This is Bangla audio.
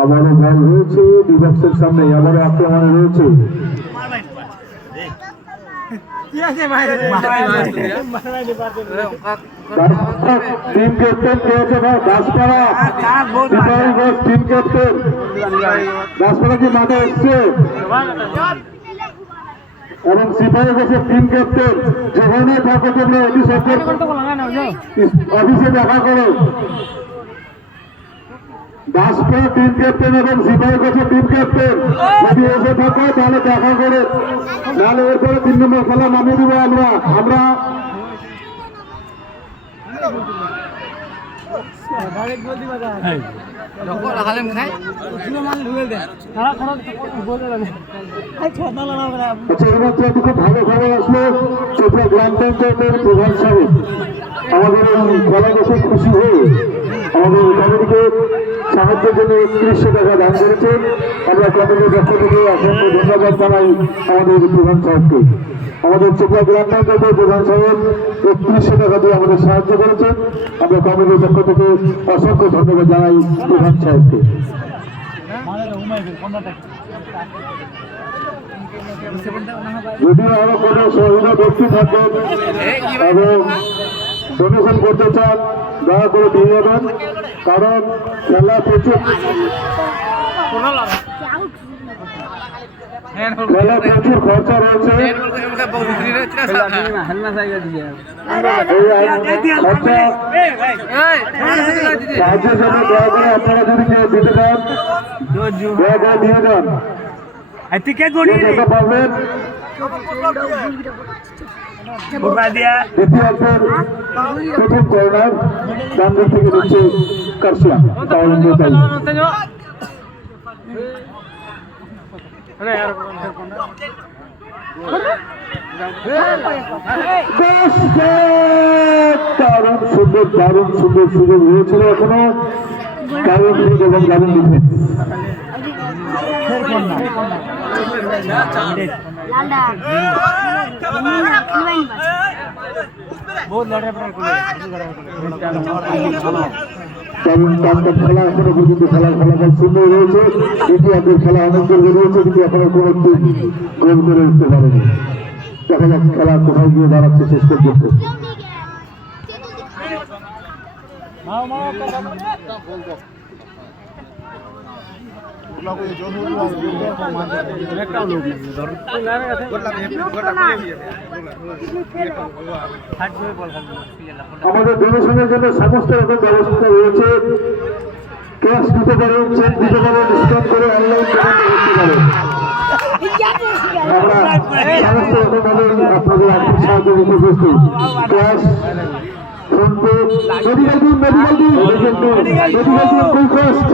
আবারও বল রয়েছে বিপক্ষের সামনে, আবারও আক্রমণে রয়েছে। টিম ক্যাপ্টেন পেয়েছে দাসপাড়া, টিম ক্যাপ্টেন দাসপাড়া কি মাঠে এসছে এবং সিপাহী বসে টিম ক্যাপ্টেন যেখানে থাকো তোমরা অফিসে দেখা করো। দাসপাড়া টিম ক্যাপ্টেন এবং সিপাহী বসে টিম ক্যাপ্টেন যদি এসে থাকো তাহলে দেখা করে, নাহলে এরপরে 3 নম্বর খেলা নামিয়ে দিব আমরা। খুব ভালো খবর আসলো, চোপড়া গ্রাম পঞ্চায়েতের প্রধান সাহেব আমাদের এই খেলা দেখে খুশি হয়ে আমাদের কমিটিকে সাহায্যের জন্য 3100 টাকা দান করেছেন। আমরা কমিটির পক্ষ থেকে অসংখ্য ধন্যবাদ জানাই আমাদের প্রধান সাহেবকে। আমাদের চোপড়া গ্রাম পঞ্চায়েতের প্রধান সাহেব 3100 টাকা দিয়ে আমাদের সাহায্য করেছেন। আমরা কমিটির পক্ষ থেকে অসংখ্য ধন্যবাদ জানাই প্রধান সাহেবকে। যদি আরো কোনো সহযোগী ব্যক্তি থাকেন এবং ডোনেশন করতে চান দয়া করে দিয়ে যাবেন, কারণ খেলা প্রচুর খরচা রয়েছে। সাহায্যের জন্য দয়া করে আপনারা যদি কেউ দিতে চান দয়া করে দিয়ে যান। পাবেন প্রথম কর্নার ডান দিক থেকে দিচ্ছে কারসিয়া। দারুণ সুন্দর সুযোগ হয়েছিল এখনো দারুণ এবং দারুণ ডিফেন্স। খেলা এখনো পর্যন্ত খেলার ফলাফল সুন্দর রয়েছে। ইতিহাসের খেলা অনেক দূর বেরিয়েছে, কিন্তু এখনো কোনো টিম গোল করে উঠতে পারেনি। দেখা যাক খেলা কোথায় গিয়ে দাঁড়াচ্ছে শেষ পর্যন্ত। আমাদের ডোনেশনের জন্য সমস্ত রকম ব্যবস্থা রয়েছে। ক্যাশ দিতে পারেন, চেক দিতে পারেন, ডিসকাউন্ট করে অনলাইন পেমেন্ট করতে পারেন। আমরা সমস্ত রকমভাবে আপনাদের আর্থিক সাহায্য দিতে প্রস্তুত। ক্যাশ, ফোনপে, মেডিকেল টিম, ফুল কস্ট